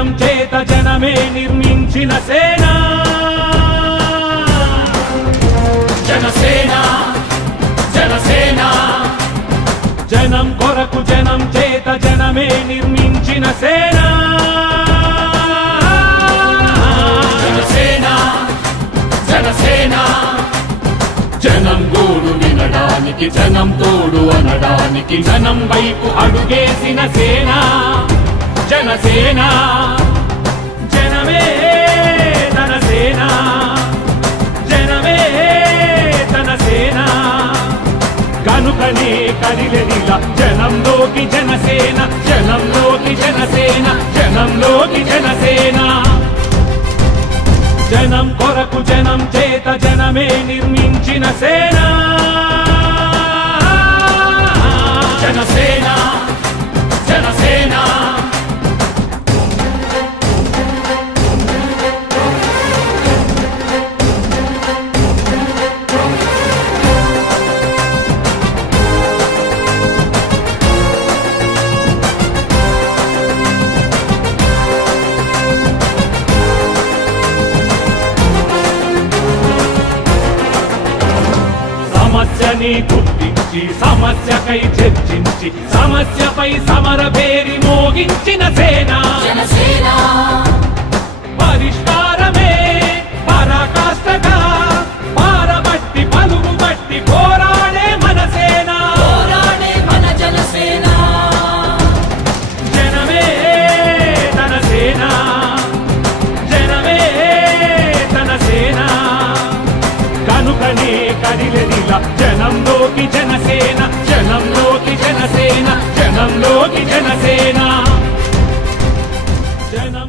జనం చేత జనమే నిర్మించిన సేన జనసేన జనసేన జనం కొరకు జనం చేత జనమే నిర్మించిన సేన జనసేన జనసేన జనం గోడు వినడానికి జనం తోడు అనడానికి జనం వైపు అడుగేసిన సేన జనసేన జనమే తన సేన జనమే తన సేన కనుకనే కదిలెదిలా జనంలోకి జనసేన జనంలోకి జనసేన జనంలోకి జనసేన జనం కొరకు జనం చేత జనమే నిర్మించిన సేన జనసేన జనసేన సమస్యని గుర్తించి సమస్యకై చర్చించి సమస్యపై సమర పేరి మోగించిన సేన జనసేన పరిష్కారమే పరాకాష్ఠగా పారబట్టి పలుగు బట్టి పోరాడే మన సేన పోరాడే మన జనసేన జనమే తన సేన జనమే తన సేన కనుకనే కదిలెదిలా జనంలోకి జనసేన జనంలోకి జనసేన జనంలోకి జనసేన జనం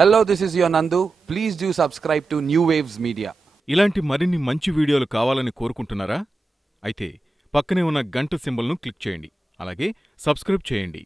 Hello, this is your Nandu. Please do subscribe to New Waves Media. ఇలాంటి మరిన్ని మంచి వీడియోలు కావాలని కోరుకుంటున్నారా? అయితే పక్కనే ఉన్న గంట సింబల్ను క్లిక్ చేయండి. అలాగే సబ్స్క్రైబ్ చేయండి.